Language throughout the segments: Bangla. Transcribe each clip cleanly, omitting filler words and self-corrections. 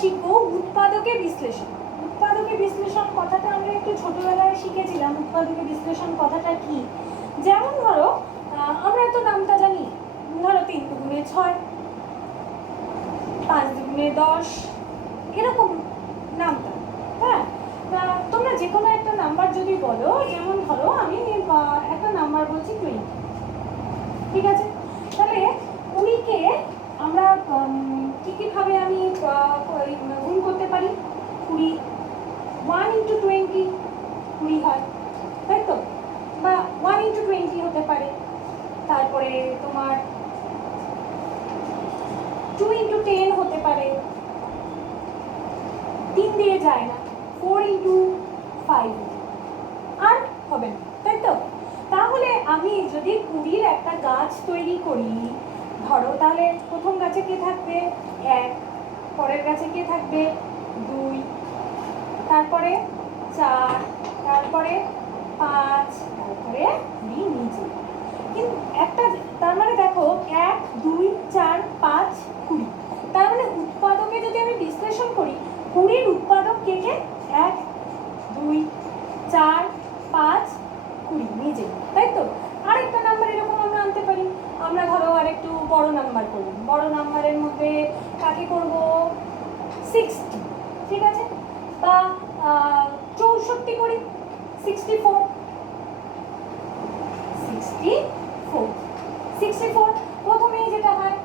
শিখবো উৎপাদকে বিশ্লেষণ। উৎপাদকে বিশ্লেষণ কথাটা আমরা একটু ছোটবেলায় শিখেছিলাম। উৎপাদকে বিশ্লেষণ কথাটা কি, যেমন ধরো আমরা তো নামটা জানি, ধরো 3 দুগুণে 6, 5 দুগুণে 10, এরকম নামটা। হ্যাঁ, তোমরা যে কোনো একটা নাম্বার যদি বলো, যেমন ধরো আমি একটা নাম্বার বলছি 20, ঠিক আছে? তাহলে 20কে আমরা কীভাবে আমি গুণ করতে পারি? 20 1 × 20 20 হয়, তাই তো? বা 1 × 20 হতে পারে। তারপরে তোমার 2 × 10 হতে পারে। 3 দিয়ে যায় না, 4 × 5 আর হবে না, তাই তো? তাহলে আমি যদি 20-র একটা গাছ তৈরি করি, ধরো, তাহলে প্রথম গাছে কে থাকবে? 1, পরের গাছে কে থাকবে? 2, তারপরে 4, তারপরে 5, তারপরে নিচে। কিন্তু একটা, তার মানে দেখো 1, 2, 4, 5, 20। তার মানে উৎপাদকে যদি আমি বিশ্লেষণ করি, 20-র উৎপাদক কে কে? 1, 2, 4, 5, 20 নিজে, তাই তো? আরেকটা নাম্বার এরকম আমরা আনতে পারি। আমরা ধরো আরেকটু বড় নাম্বার করলাম, বড় নাম্বারের মধ্যে কাকে করব? 60, ঠিক আছে? বা 64 করি, 64, 64, 64। প্রথমেই যেটা হয়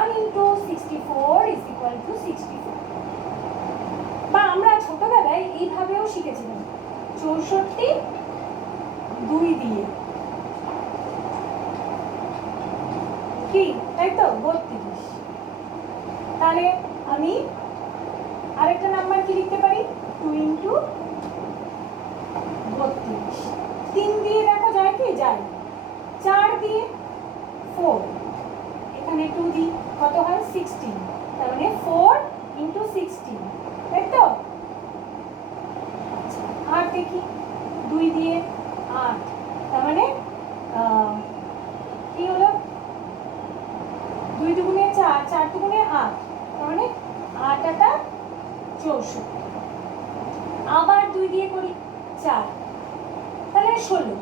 1 × 64 = 64। বা আমরা ছোটবেলায় এইভাবেও শিখেছিলাম, 64 2 দিয়ে কি, তাই তো? 32। তাহলে আমি আরেকটা নাম্বার কি লিখতে পারি? 2 × 32। 3 দিয়ে দেখো যায় কি? যায়। 4 দিয়ে 4, এখানে 2 দিই, কত হয়? 16। তার মানে 4 × 16, তাই তো? আর দেখি 2 দিয়ে 8, তার মানে কি হলো? 2 দুগুণে 4, 4 দুগুণে 8, তার মানে 8 × 64। আবার 2 দিয়ে করি 4, তাহলে 16।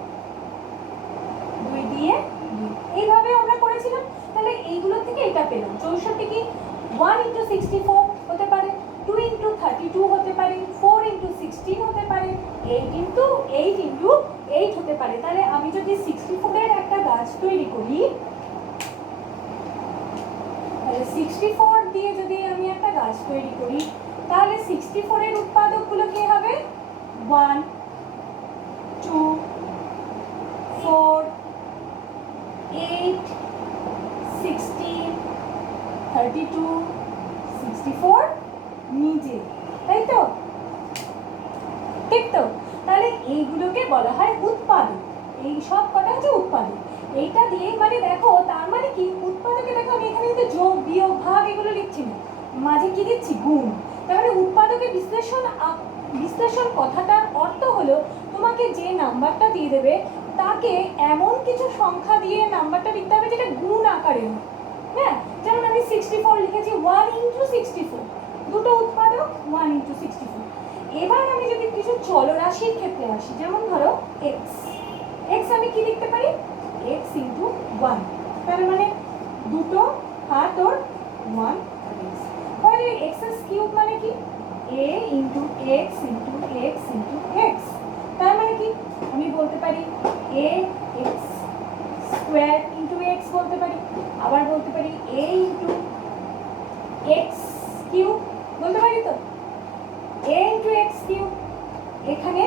2 দিয়ে 2, এইভাবে আমরা করেছিলাম। তাহলে এইগুলো থেকে এটা পেলাম। 64 কি 1 × 64 হতে পারে, 2 × 32 হতে পারে, 4 × 16 হতে পারে, 8 × 8 হতে পারে। তাহলে আমি যদি 64-এর একটা গাছ তৈরি করি, তাহলে 64 দিয়ে যদি আমি একটা গাছ তৈরি করি, তাহলে 64-এর উৎপাদকগুলো কি হবে? 1, 2, 4, 8, 16, 32, 64 নিজে, তাই তো? ঠিক তো? তাহলে এইগুলোকে বলা হয় উৎপাদক। এই সব কটা হচ্ছে উৎপাদক। এইটা দিয়ে মানে দেখো, তার মানে কি? উৎপাদকে দেখো আমি এখানে কিন্তু যোগ, বিয়োগ, ভাগ এগুলো লিখছি না, মাঝে কি দিচ্ছি? গুণ। তার মানে উৎপাদকে বিশ্লেষণ কথাটার অর্থ হলো তোমাকে যে নাম্বারটা দিয়ে দেবে তাকে এমন কিছু সংখ্যা দিয়ে নাম্বারটা লিখতে হবে যেটা গুণ আকারে হয়। হ্যাঁ, যেমন আমি 64 লিখেছি, 1 × 64, দুটো উৎপাদক 1 × 64। এবার আমি যদি কিছু চলরাশির ক্ষেত্রে আসি, যেমন ধরো x, আমি কি লিখতে পারি? x × 1, তার মানে দুটো হাত ওর 1 x। তাহলে x³ মানে কি? a × x × x × x। তার মানে কি? আমি বলতে পারি ax² × x বলতে পারি, আবার বলতে পারি a × x³ বলতে পারি তো? a × x³। এখানে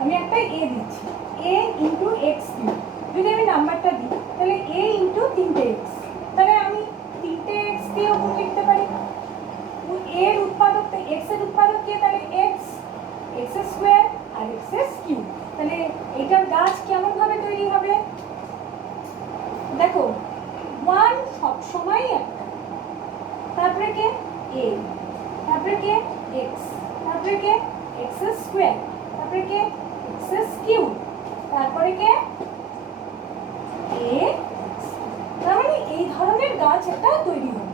আমি একটা a দিচ্ছি, a × x³। যদি আমি নাম্বারটা দিই, তাহলে a × 3টে x, তাহলে আমি 3টে x দিয়েও গুণ লিখতে পারি। এর উৎপাদক, x এর উৎপাদক কে? তাহলে x, x² আর x³। তাহলে এটার গাছ কেমন ভাবে তৈরি হবে? দেখো 1 সব সময় একটা, তারপরে কে? a, তারপরে কে? x, তারপরে কে? x², তারপরে কে? x³, তারপরে কে? a। তার মানে এই ধরনের গাছ একটা তৈরি হবে।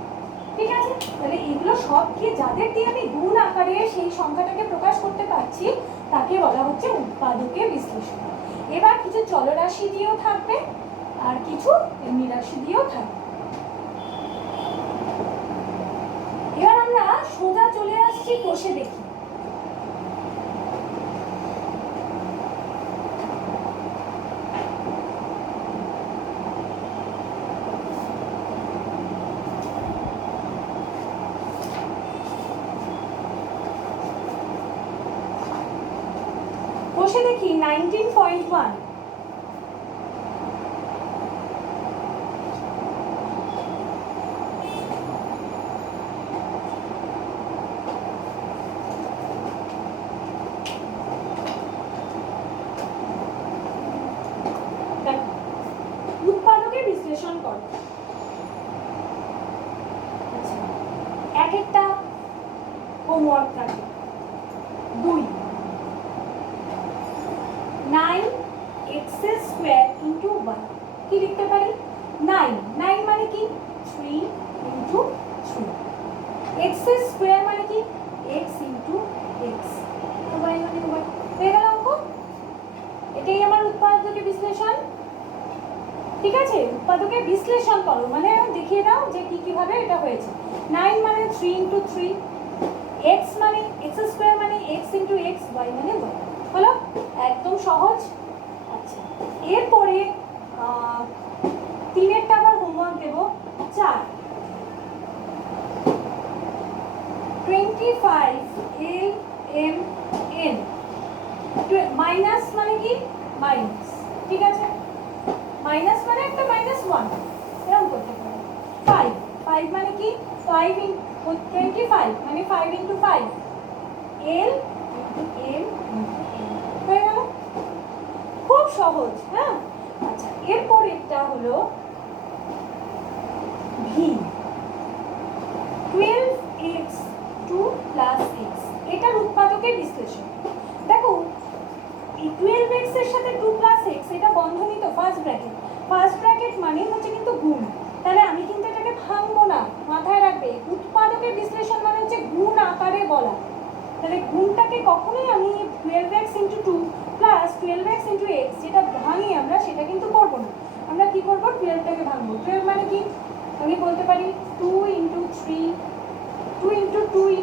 ঠিক আছে, তাহলে এগুলো সব কি যাদের দিয়ে আমি গুণ আকারে সেই সংখ্যাটাকে প্রকাশ করতে পারছি তাকে বলা হচ্ছে উৎপাদকের বিশ্লেষণ। এবার কিছু চলরাশি দিয়েও থাকবে আর কিছু এমনি রাশি দিয়েও থাকবে। এবার আমরা সোজা চলে আসছি কোষে দেখি। কোষে দেখি 19.1 উৎপাদকে বিশ্লেষণ করো। এক একটা হোমওয়ার্ক থাকে। 2 9x² ইন্টু 1 কি লিখতে পারি? 9 মানে কি? 3 ইন্টু 3। x² মানে কি? x ইন্টু x, y মানে y। হয়ে গেল অঙ্ক। এটাই আমার উৎপাদকের বিশ্লেষণ। ঠিক আছে, উৎপাদকের বিশ্লেষণ করো মানে দেখিয়ে দাও যে কিভাবে এটা হয়েছে। 9 মানে 3 ইন্টু 3, x মানে x² মানে x ইন্টু x, y মানে y। হলো, একদম সহজ। আচ্ছা, এরপরে 3এরটা আবার হোমওয়ার্ক দেব। 4 25 LMN মাইনাস মানে কি? মাইনাস। ঠিক আছে, মাইনাস মানে একটা -1 এরকম করতে পারো। 5 মানে কি? 5 25 মানে 5 into 5, L into M into N। হয়ে গেল, খুব সহজ। হ্যাঁ, আচ্ছা, এরপরেরটা হলো V 12x2 + x, এটার উৎপাদকের বিশ্লেষণ। দেখো এই 12x এর সাথে 2 + x এটা বন্ধনী তো, ফার্স্ট ব্র্যাকেট মানে হচ্ছে কিন্তু গুণ। তাহলে আমি কিন্তু এটাকে ভাঙবো না, মাথায় রাখবে। উৎপাদকের বিশ্লেষণ মানে হচ্ছে গুণ আকারে বলা। তাহলে গুণটাকে কখনোই আমি 12x × 2 + 12x × x যেটা ভাঙি আমরা সেটা কিন্তু করব না। আমরা কি করব? 12টাকে ভাঙবো। 12 মানে কি? আমি বলতে পারি 2 × 3, 2 × 2 ×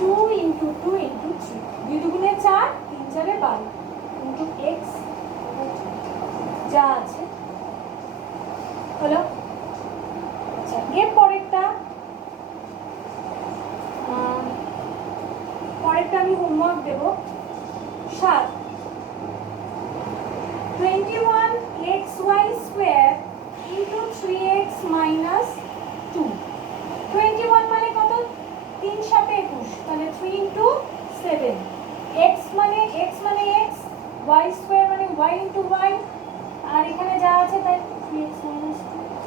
2 × 2 × 3, 2 দুগুণে 4, 3 4 12 ইন্টু x যা আছে। হলো, আচ্ছা, পরেরটা আমি হোমওয়ার্ক দেব। 7 21xy² ইন্টু 3x - 2। 21 মানে কত? 3 7 21, তাহলে 3 ইন্টু 7। x মানে x, y² মানে y ইন্টু y, আর এখানে যা আছে তাই 3x - 2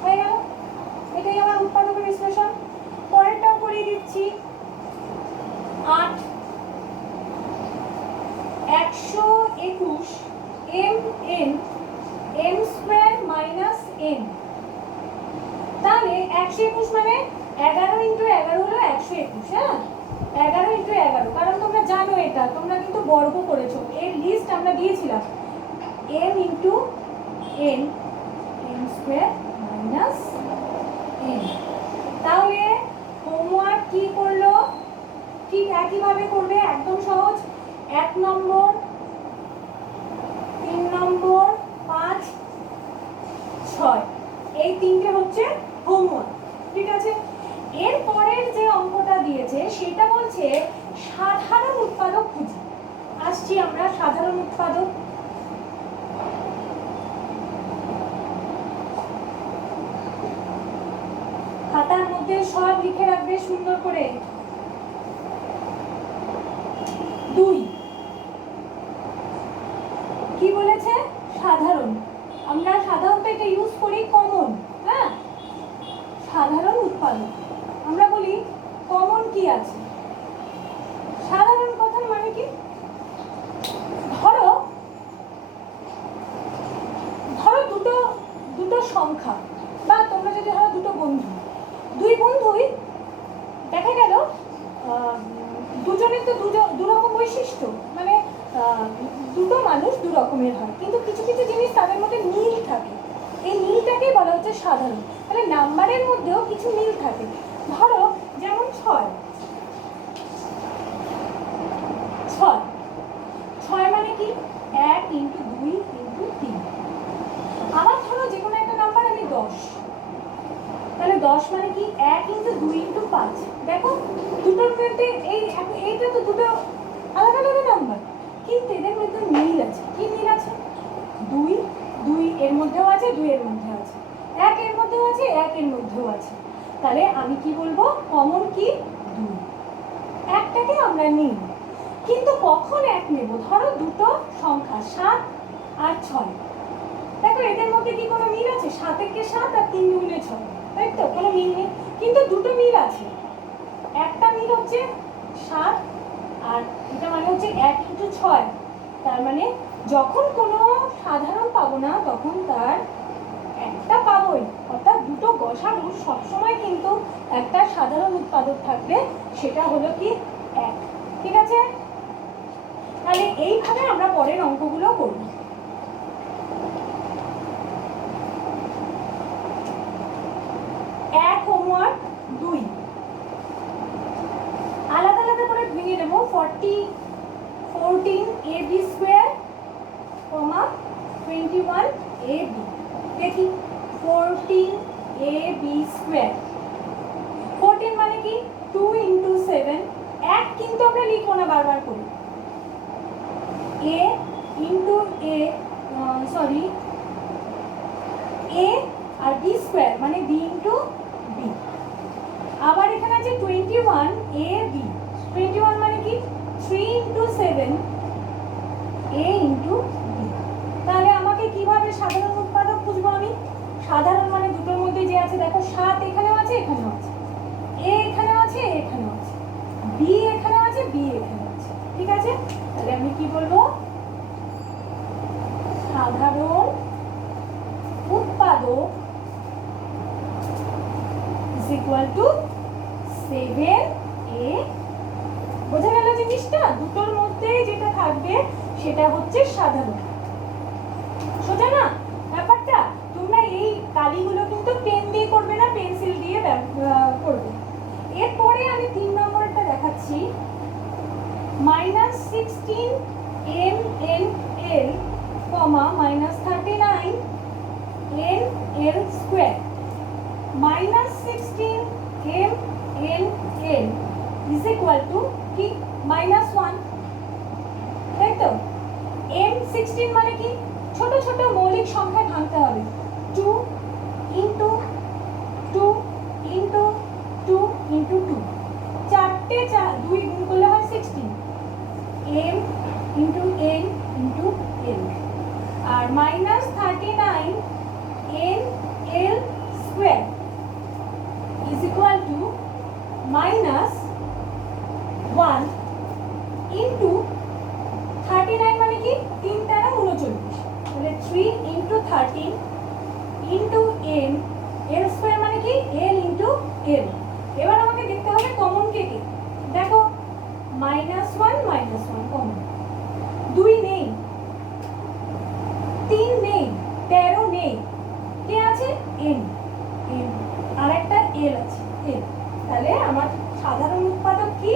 হয়ে গেল। এটাই আমার উৎপাদকের বিশ্লেষণ। পরেরটাও করিয়ে দিচ্ছি। 8 121 mn m² - n। তাহলে 121 মানে 11 × 11 হলো 121। হ্যাঁ, 11 × 11, কারণ তোমরা জানো এটা, তোমরা কিন্তু বর্গ করেছো। এর লিস্ট আমরা দিয়েছিলাম m × n m² - n। তাহলে হোমওয়ার্ক কি করলো? ঠিক একইভাবে করবে, একদম সহজ। 1 নম্বর, 3 নম্বর, 5, 6 এই 3টে হচ্ছে হোমওয়ার্ক। ঠিক আছে, এর পরের যে অঙ্কটা দিয়েছে সেটা বলছে সাধারণ উৎপাদক খুঁজি। আসছি আমরা সাধারণ উৎপাদক। খাতার মধ্যে সব লিখে রাখবে সুন্দর করে। 2 কি বলেছে? সাধারণ। আমরা সাধারণত এটা ইউজ করি কমন। হ্যাঁ, সাধারণ উৎপাদক আমরা বলি কমন কি আছে। সাধারণ কথা মানে কি? ধরো দুটো সংখ্যা বা তোমরা যদি ধরো দুটো বন্ধু, দুই বন্ধুই দেখা গেল দুজনের তো দুরকম বৈশিষ্ট্য, মানে দুটো মানুষ দু রকমের হয়, কিন্তু কিছু কিছু জিনিস তাদের মধ্যে মিল থাকে। এই মিলটাকেই বলা হচ্ছে সাধারণ। তাহলে নাম্বারের মধ্যেও কিছু মিল থাকে। ধরো যেমন 6, 6 6 মানে কি 1 ইন্টু 2 ইন্টু 3। আবার ধরো যে কোনো একটা নাম্বার আমি 10, তাহলে 10 মানে কি 1 ইন্টু 2 ইন্টু 5। দেখো দুটোর মধ্যে এইটা তো দুটো আলাদা আলাদা নাম্বার, কিন্তু এদের মধ্যে মিল আছে। কি মিল আছে? 2 এর মধ্যেও আছে, 2 এর মধ্যে আছে, 1 এর মধ্যেও আছে, 1 এর মধ্যেও আছে। তাহলে আমি কি বলবো? কমন কি 2, একটাকে আমরা নিই। কিন্তু কখন 1 নেব? ধরো দুটো সংখ্যা 7 আর 6, দেখো এদের মধ্যে কি কোনো মিল আছে? 7 একে 7 আর 3 দুগুণে 6, তাই তো? কোনো মিল নেই। কিন্তু দুটো মিল আছে। একটা মিল হচ্ছে 7 আর এটা মানে হচ্ছে 1 ইন্টু 6। তার মানে যখন কোনো সাধারণ পাবো না তখন তার একটা পাবোই, অর্থাৎ দুটো গসাগু সবসময় কিন্তু একটা সাধারণ উৎপাদক থাকবে, সেটা হলো কি 1। ঠিক আছে? তাহলে এইভাবে আমরা পরের অঙ্কগুলো করব। হোমওয়ার্ক 2 আলাদা আলাদা করে ভেঙে নেব। 14ab square, 21ab। দেখি 14ab স্কোয়ার, 14 মানে কি 2 ইন্টু 7। 1 কিন্তু আমরা লিখবো না বারবার করে, a into a, sorry a আর b স্কোয়ার মানে b ইন্টু b। আবার এখানে আছে 21ab, 21 মানে কি 3 ইন্টু 7 a ইন্টু b। তাহলে আমাকে কিভাবে সাধারণ উৎপাদক খুঁজবো আমি? সাধারণ মানে দুটোর মধ্যে যে আছে, দেখো 7 এখানেও আছে, এখানেও আছে, a এখানেও আছে, এখানেও আছে, b এখানেও আছে, b এখানেও আছে। ঠিক আছে? তাহলে আমি কি বলবো? সাধারণ উৎপাদক is equal to 7a। বোঝা গেল জিনিসটা? দুটোর মধ্যে যেটা থাকবে সেটা হচ্ছে সাধারণ। সোজা না ব্যাপারটা? তোমরা এই কালিগুলো কিন্তু পেন দিয়ে করবে না, পেন্সিল দিয়ে করবে। এরপরে আমি 3 নম্বরটা দেখাচ্ছি। -16 mnl, -39 nl square. -16 mnl is equal to কি -1, তাই তো? m16 মানে কি ছোট ছোট মৌলিক সংখ্যায় ভাঙতে হবে। 2 ইন্টু 2 ইন্টু 2 ইন্টু 2, চারটে 2 গুণ করলে হয় 16, m into n into l। আর -39 nl square is equal to -1 into 39 মানে কি 3 তেরো 39, তাহলে 3 into 13 into n l square মানে কি l ইন্টু l। এবার আমাকে দেখতে হবে কমন কে কে। দেখো -1 কমন, 2 নেই, 3 নেই, 13 নেই, কে আছে? n, আর একটা l আছে, l। তাহলে আমার সাধারণ উৎপাদক কি?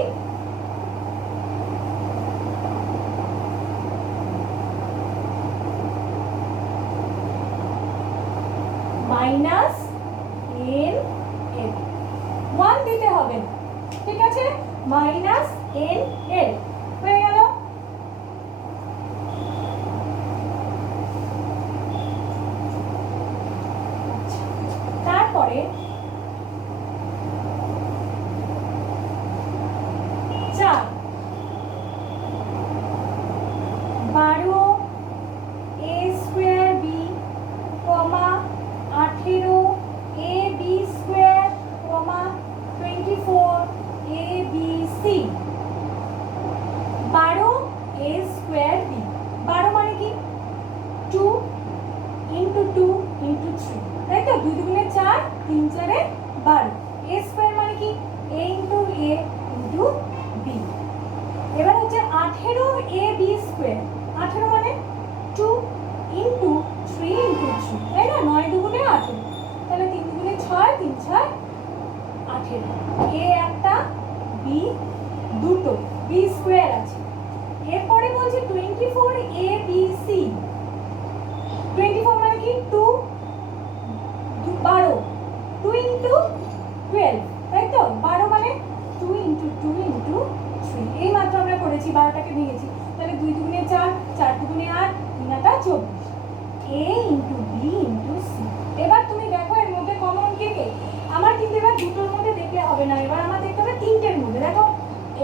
-n l, 1 দিতে হবে না। ঠিক আছে? -n l হয়ে গেল। তারপরে 4 12 a square b, 18 ab square, 24 abc। তিন চারে 12, এ স্কোয়ার মানে কি এ ইন্টু এ ইন্টু বি। এবার হচ্ছে 18 এ বি স্কোয়ার, 18 মানে 2 ইন্টু 3 ইন্টু 3, তাই না? 9 দুগুণে 18, তাহলে 3 দুগুণে 6, 3 6 18, এ একটা বি দুটো, বি স্কোয়ার আছে। এরপরে বলছে 24 এ বি সি, 24 মানে কি 2 12, 2 ইন্টু 12, তাই তো? 12 মানে 2 ইন্টু 2 ইন্টু 3, এই মাত্র আমরা করেছি, 12টাকে ভেঙেছি, তাহলে 2 দুগুণে 4, 4 দুগুণে 8, 3 আটা 24, এ ইন্টু বি ইন্টু সি। এবার তুমি দেখো এর মধ্যে কমন কে কে। আমার কিন্তু এবার দুটোর মধ্যে দেখলে হবে না, এবার আমার দেখতে হবে তিনটের মধ্যে। দেখো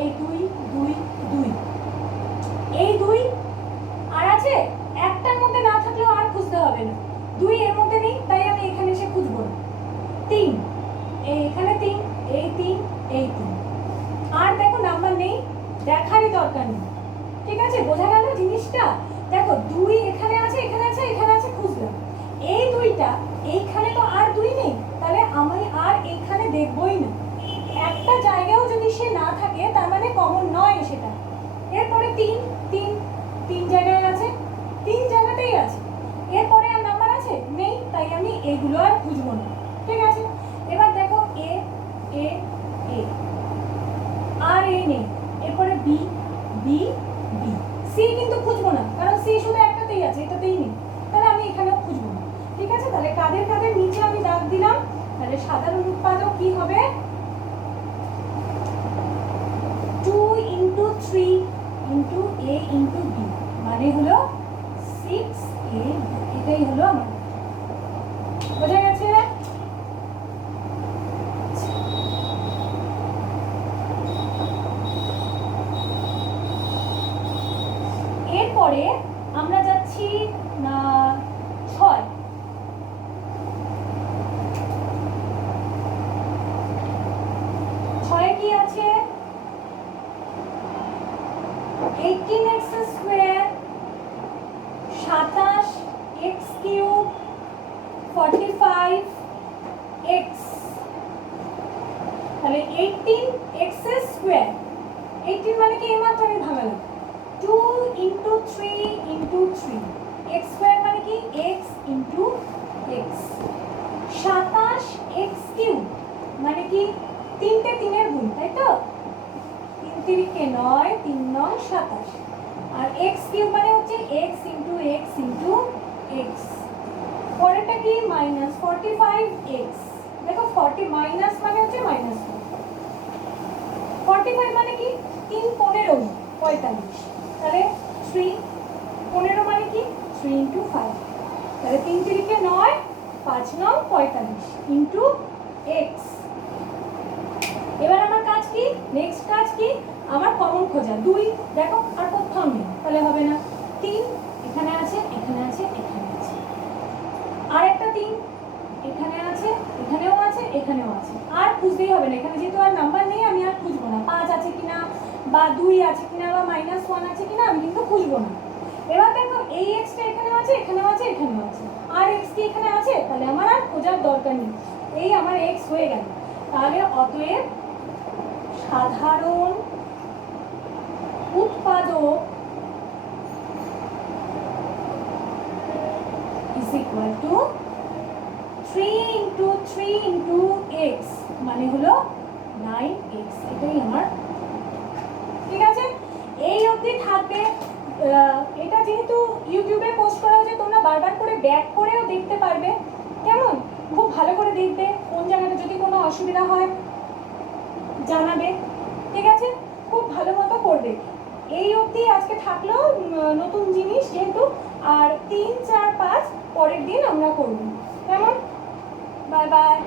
এই 2 2 2, এই 2 আর আছে, একটার মধ্যে না থাকলেও আর খুঁজতে হবে না, 2 এর মধ্যে নেই, তাই আমি এখানে এসে খুঁজবো না। 3, এই এখানে 3, এই 3, এই 3, আর দেখো নাম্বার নেই, দেখারই দরকার নেই, ঠিক আছে? বোঝা গেল জিনিসটা? দেখো 2 এখানে আছে, এখানে আছে, এখানে আছে, খুঁজলাম, এই 2টা এইখানে তো আর 2 নেই, তাহলে আমি আর এখানে দেখবই না। একটা জায়গাও যদি সে না থাকে তার মানে কমন নয় সেটা। এরপরে 3 3 3 জায়গায় আছে, 3 জায়গাতেই আছে, এরপরে আর নাম্বার আছে নেই, তাই আমি এগুলো আর খুঁজবো না, ঠিক আছে? এবার দেখো এ এ এ, আর এ নেই, এরপরে বি বি বি, সি কিন্তু খুঁজবো না, কারণ সি শুধু একটাতেই আছে, এটাতেই নেই, তাহলে আমি এখানেও খুঁজবো না, ঠিক আছে? তাহলে কাদের কাদের নিচে আমি দাগ দিলাম, তাহলে সাধারণ উৎপাদক কি হবে 2 ইন্টু 3 ইন্টু এ ইন্টু বি, মানে হলো 6a, এটাই হলো আমার। বোঝা গেছে? এরপরে আমরা যাচ্ছি না 6, 6 কি আছে 18x square 27x cube 45x, তাহলে 18x স্কয়ার, 18 মানে কি এইমাত্র আমি ভাঙালাম, 2 ইন্টু 3 ইন্টু 3, x স্কয়ার মানে কি x into x, 27x cube মানে কি 3টে 3 এর গুণ, তাই তো? 3 3কে 9, 3 9 27, আর x কিউব মানে হচ্ছে x into x into x, পরেরটা কি মাইনাস 45x, দেখো 40 মাইনাস মানে হচ্ছে মাইনাস 45 মানে কি 3 15 45, তাহলে 3 15 মানে কি 3 ইন্টু 5, তাহলে 3 3কে 9, 5 9 45 ইন্টু x। এবার আমার কাজ কি, নেক্সট কাজ কি, আমার কমন খোঁজা। 2 দেখো আর কোথাও নেই, তাহলে হবে না। 3 এখানে আছে, এখানে আছে, এখানে আছে, আর একটা 3 এখানে আছে, এখানেও আছে, এখানেও আছে, আর খুঁজতেই হবে না, এখানে যেহেতু আর নাম্বার নেই আমি আর খুঁজবো না, 5 আছে কিনা বা 2 আছে কিনা বা -1 আছে কিনা আমি কিন্তু খুঁজবো না। এবার দেখো এই x টা এখানেও আছে, এখানেও আছে, এখানেও আছে, আর x কি এখানে আছে, তাহলে আমার আর খোঁজার দরকার নেই, এই আমার x হয়ে গেল। তাহলে অতএব সাধারণ উৎপাদক is equal to 3 into 3 into x, মানে হলো 9x, এটাই আমার, ঠিক আছে? এই অবধি থাকবে। এটা যেহেতু ইউটিউবে পোস্ট করা হয়েছে, তোমরা বারবার করে ব্যাক করেও দেখতে পারবে, কেমন? খুব ভালো করে দেখবে, কোন জায়গাটা যদি কোনো অসুবিধা হয় জানাবে, ঠিক আছে? খুব ভালো মতো করবে। এই অবধি আজকে থাকলো নতুন জিনিস যেহেতু, আর 3 4 5 পরের দিন আমরা করব, কেমন? Bye bye.